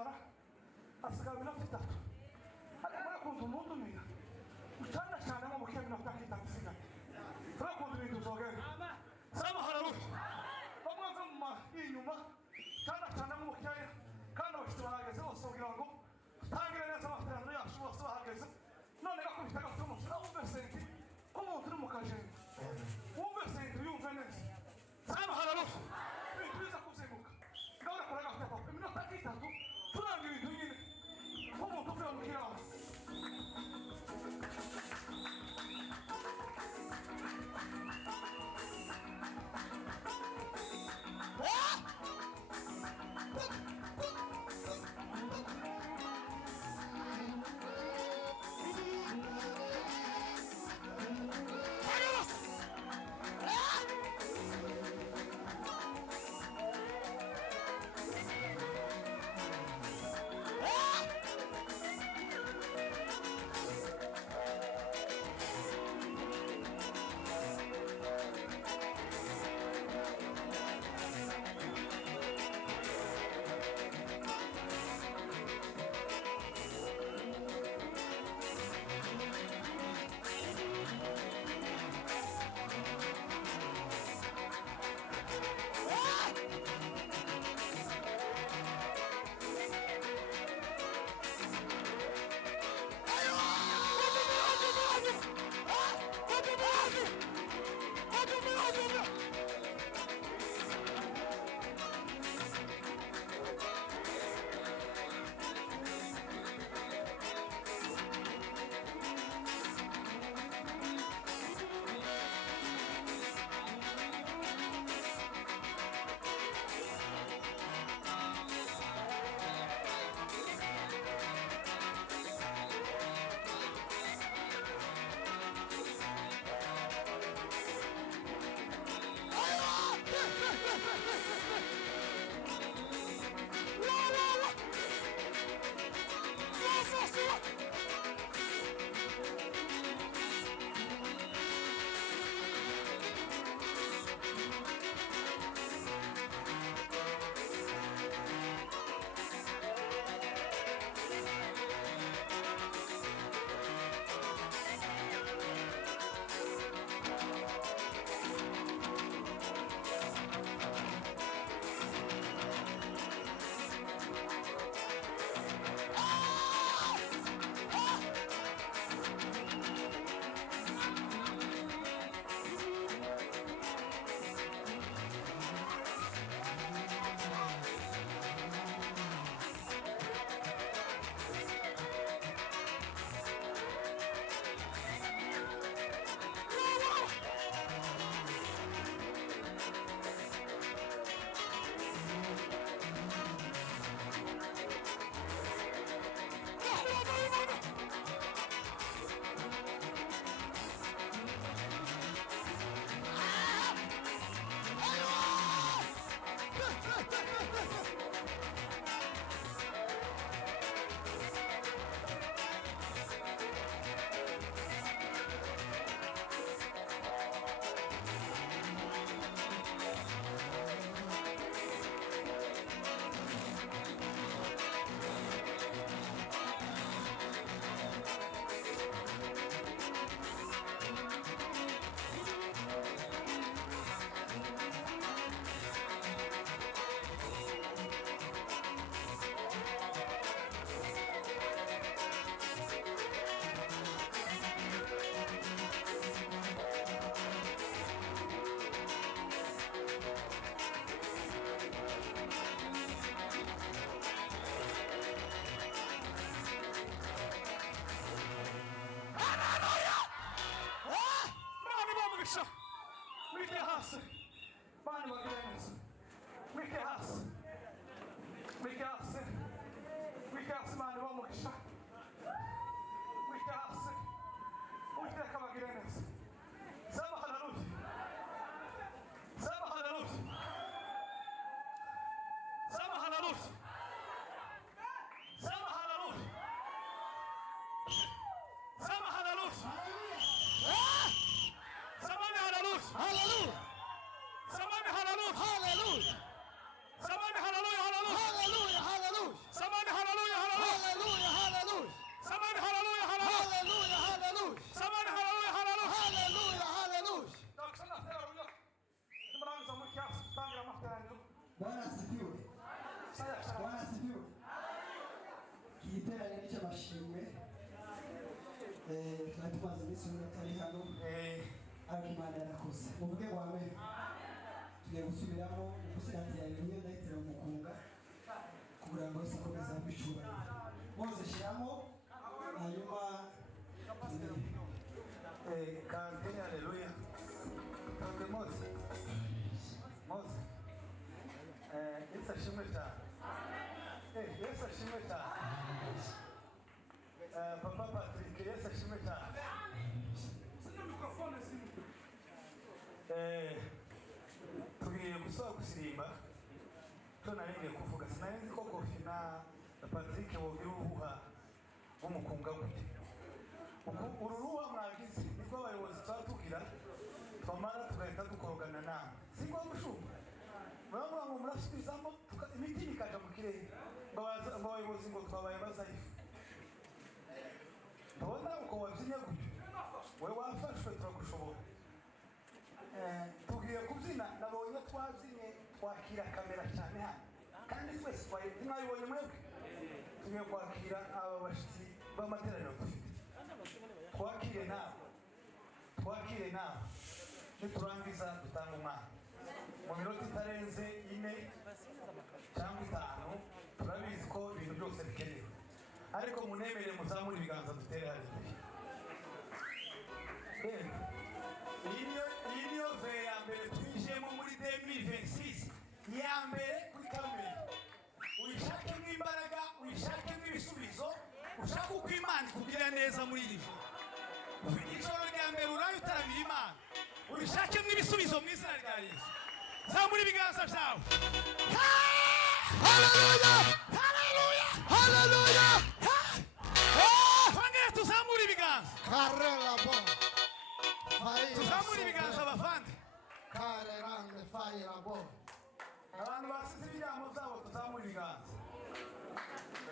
mara asigaye iminota itatu ariko yakunze umuntu umenya ucana cyane mu buke iminota itatu isigaye turakunze ibintu uzogera sama hararuhe bamwava mu inyuma cana cyane mu buke kandi abashyitsi bahageze bose kugira ngo tangire neza amateraniro yacu bose bahageze none gakubita gatomo wumve senti k'umuntu uri mu kajeni wumve senti yumve neza sama hararuhe ibintu biza kuzenguka ngabura kora gafite iminota itatu turanga ibintu nyine nk'umuntu uvuye mu kiraro kandi tumaze iminsi y'umutari hano ariko Imana yarakoze muvuge ngo amen. Tugiye gusubiramo gusiratira rimwe ndahitira umukunga kugira ngo Yesu akomeze abicubahiro. Mose shyiramo hanyuma kandi haleluya. Kandi Mose Yesu ashimwe cyane. Yesu ashimwe cyane. Papa Patrick, Yesu ashimwe cyane. Tugiye gusaba gusirimba cyo naringiye kuvuga sinari ko Kofi na Patrick bogira uruhuha rw'umukunga gute. Uru ruhuha mwagize niko abayobozi twatugira twamara tugahita dukorogana nama siko mushumba muravuga ngo murasubizamo imiti ikaja mu kirere ngo abayobozi ngo twabaye bazayifu. Ndabona uko wabyinnye gutyo we wafashwe turagushobora. Tugiye kubyina nabonye twabyinnye twakira kamera cyane hano kandi twese mwayibonye mwebwe. Tugiye kwakira aba bashyitsi b'amateraniro dufite. Twakire nawe niturangiza dutanga umwana mu minota itarenze 4 cyangwa 5. Turabizi ko ibintu byose bikenewe ariko munemerere muzamura ibiganza dutere haleluya. Iyi niyo ve ya mbere twinjiyemo muri 2026 ya mbere kuri kamere. Uyishakemo imbaraga, uyishakemo ibisubizo, ushaka uko Imana ikubwira neza muri iri joro. Ijoro rya mbere uraye utaramira Imana, uyishakemo ibisubizo mu izina rya Yesu. Zamura ibiganza byawe. Haleluya! Haleluya! Haleluya! Twongere tuzamure ibiganza. Karela bon. Tuzamure ibiganza bavande. Karerande fire bon. Abantu basize ibyamo byabo tuzamure ibiganza.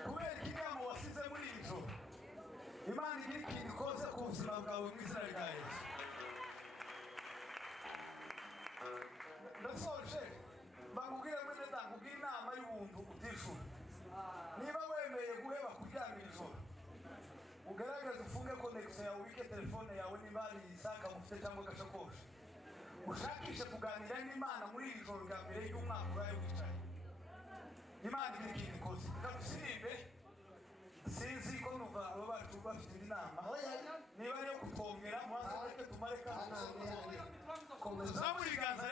Kubera ibyamo wasize muri iri joro, Imana igira ikintu ikoze ku buzima bwawe mu izina rya Yesu. Ndasoje mbakubwire mwene ndakubwira inama y'ubuntu utishura. Niba wemeye guheba kuryamira ijoro, ugaragaze ufunge connection yawe, ubike telefone yawe niba ari isaka mufite cyangwa agashakoshi. Ushakishe kuganira n'Imana muri iri joro rya mbere y'umwaka uraye wicaye. Imana igira ikintu ikoze. Kadusirimbe sinzi ko numva aba bacu bafite inama niba ariyo kutwongera mwanze reke tumare kandi zamura ibiganza